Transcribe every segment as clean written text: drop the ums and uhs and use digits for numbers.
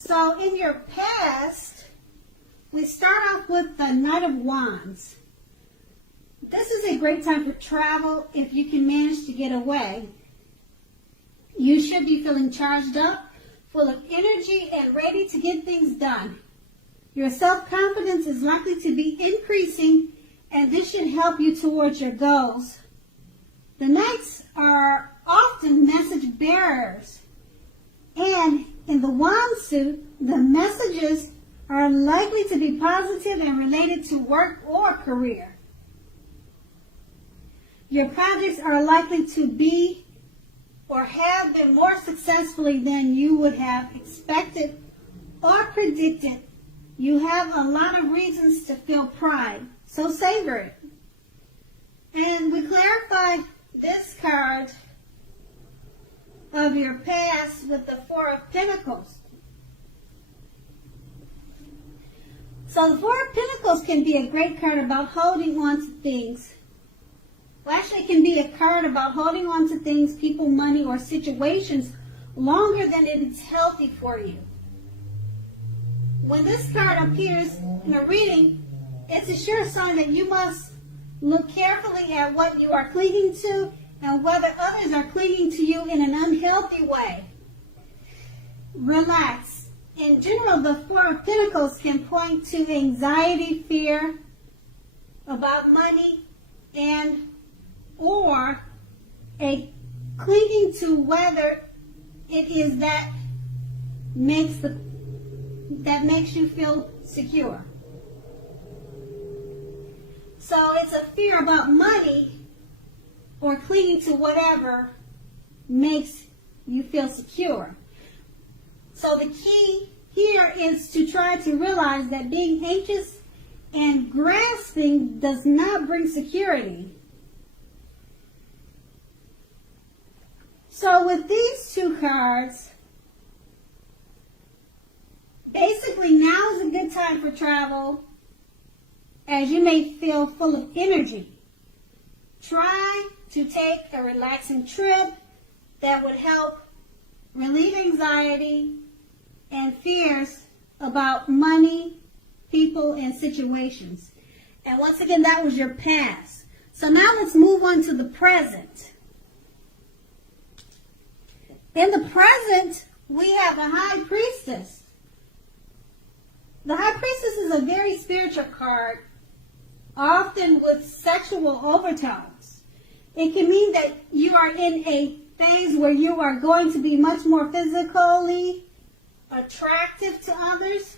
So in your past, we start off with the Knight of Wands. This is a great time for travel if you can manage to get away. You should be feeling charged up, full of energy, and ready to get things done. Your self-confidence is likely to be increasing, and this should help you towards your goals. The Knights are often message bearers, and in the Wand suit, the messages are likely to be positive and related to work or career. Your projects are likely to be or have been more successfully than you would have expected or predicted. You have a lot of reasons to feel pride, so savor it. And we clarify this card of your past with the Four of Pentacles. So the Four of Pentacles can be a great card about holding on to things. Well, actually, it can be a card about holding on to things, people, money, or situations longer than it is healthy for you. When this card appears in a reading, it's a sure sign that you must look carefully at what you are clinging to and whether others are clinging to you in an unhealthy way. Relax. In general, the Four of Pentacles can point to anxiety, fear about money, and or a clinging to whether it is that makes you feel secure. So it's a fear about money or clinging to whatever makes you feel secure. So the key here is to try to realize that being anxious and grasping does not bring security. So with these two cards, basically now is a good time for travel, as you may feel full of energy. Try to take a relaxing trip that would help relieve anxiety and fears about money, people, and situations. And once again, that was your past. So now let's move on to the present. In the present, we have a High Priestess. The High Priestess is a very spiritual card, often with sexual overtones. It can mean that you are in a phase where you are going to be much more physically attractive to others.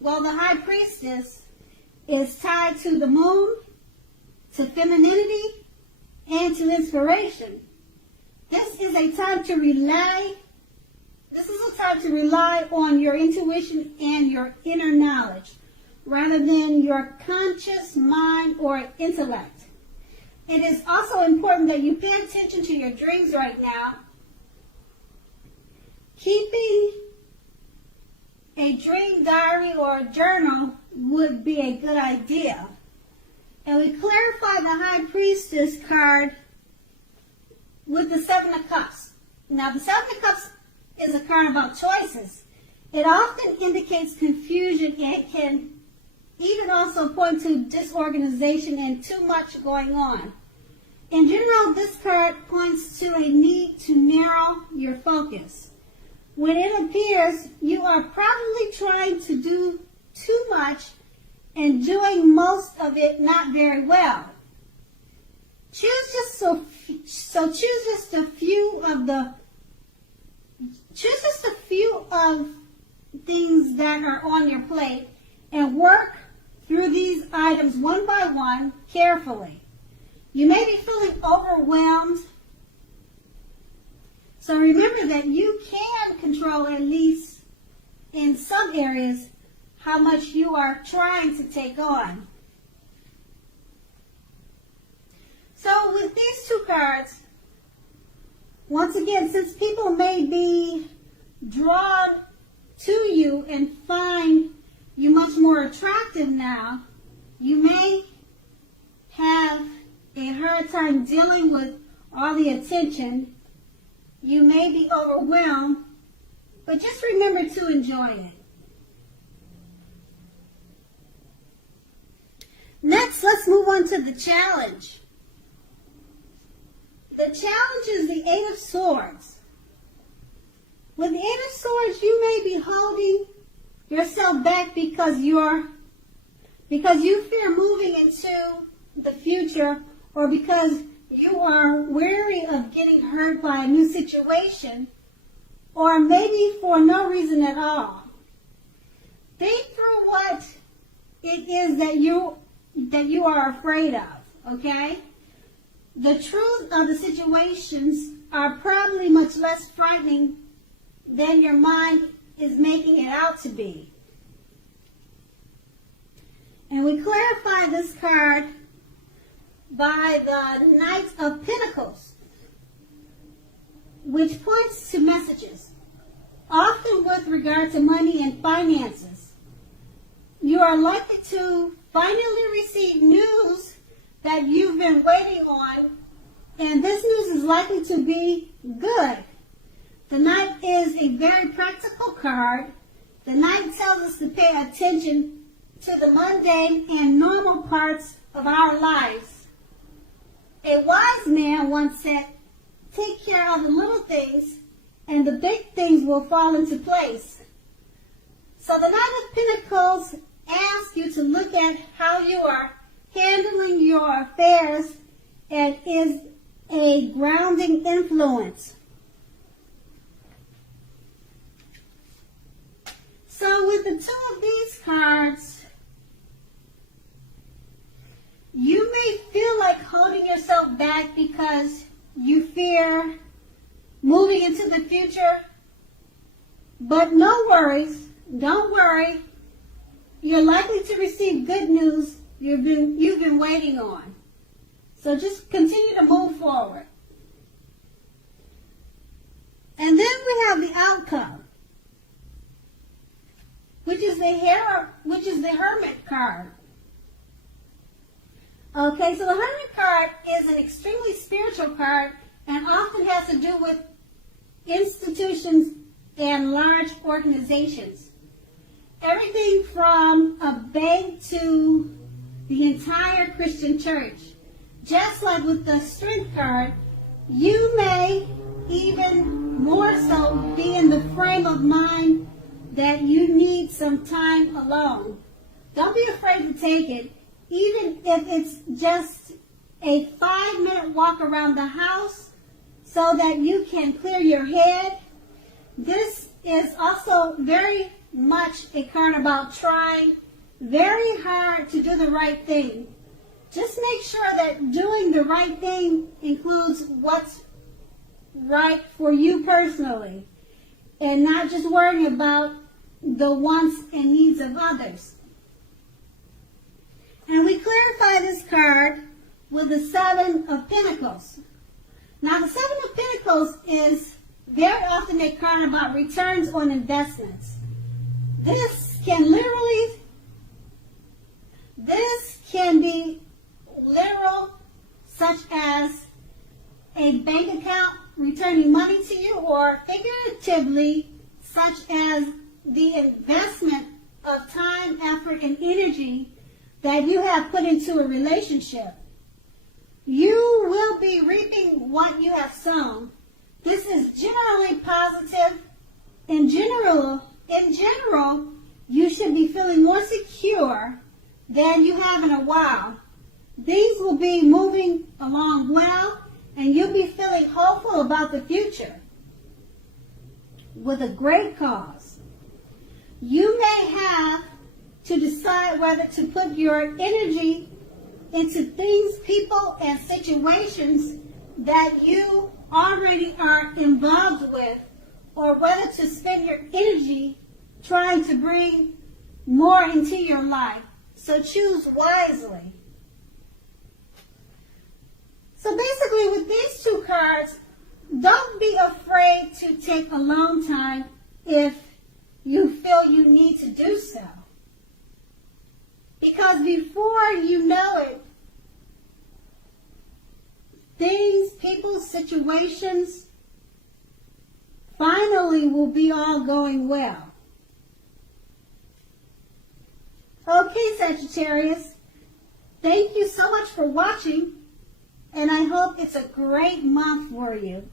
The High Priestess is tied to the moon, to femininity, and to inspiration. This is a time to rely on your intuition and your inner knowledge rather than your conscious mind or intellect. It is also important that you pay attention to your dreams right now. Keeping a dream diary or a journal would be a good idea. And we clarify the High Priestess card with the Seven of Cups. Now, the Seven of Cups is a card about choices. It often indicates confusion and can even also point to disorganization and too much going on. In general, this card points to a need to narrow your focus. When it appears, you are probably trying to do too much and doing most of it not very well. Choose just a few of things that are on your plate and work through these items one by one carefully. You may be feeling overwhelmed, so remember that you can control, at least in some areas, how much you are trying to take on. So with these two cards, once again, since people may be drawn to you and find you much more attractive now, you may have a hard time dealing with all the attention You may be overwhelmed, but just remember to enjoy it. Next, let's move on to the challenge. The challenge is the Eight of Swords. With the Eight of Swords, you may be holding yourself back because you fear moving into the future, or because you are wary of getting hurt by a new situation, or maybe for no reason at all. Think through what it is that you are afraid of, okay? The truth of the situations are probably much less frightening than your mind is making it out to be. And we clarify this card by the Knight of Pentacles, which points to messages, often with regard to money and finances. You are likely to finally receive news that you've been waiting on, and this news is likely to be good. The Knight is a very practical card. The Knight tells us to pay attention to the mundane and normal parts of our lives. A wise man once said, "Take care of the little things, and the big things will fall into place." So the Knight of Pentacles asks you to look at how you are handling your affairs and is a grounding influence. So with the two of these cards, you may feel like holding yourself back because you fear moving into the future. But no worries, don't worry. You're likely to receive good news you've been waiting on. So just continue to move forward. And then we have the outcome, which is the Hermit card. Okay, so the Hermit card is an extremely spiritual card and often has to do with institutions and large organizations. Everything from a bank to the entire Christian church. Just like with the Strength card, you may even more so be in the frame of mind that you need some time alone. Don't be afraid to take it, even if it's just a 5-minute walk around the house so that you can clear your head. This is also very much a card about trying very hard to do the right thing. Just make sure that doing the right thing includes what's right for you personally, and not just worrying about the wants and needs of others. And we clarify this card with the Seven of Pentacles. Now the Seven of Pentacles is very often a card about returns on investments. This can be literal, such as a bank account returning money to you, or figuratively, such as the investment of time, effort, and energy that you have put into a relationship. You will be reaping what you have sown. This is generally positive. In general, you should be feeling more secure than you have in a while. Things will be moving along well, and you'll be feeling hopeful about the future with a great cause. You may have to decide whether to put your energy into things, people, and situations that you already are involved with, or whether to spend your energy trying to bring more into your life. So choose wisely. So basically with these two cards, don't be afraid to take alone time if you feel you need to do so. Because before you know it, things, people, situations hopefully will be all going well. Okay, Sagittarius, thank you so much for watching, and I hope it's a great month for you.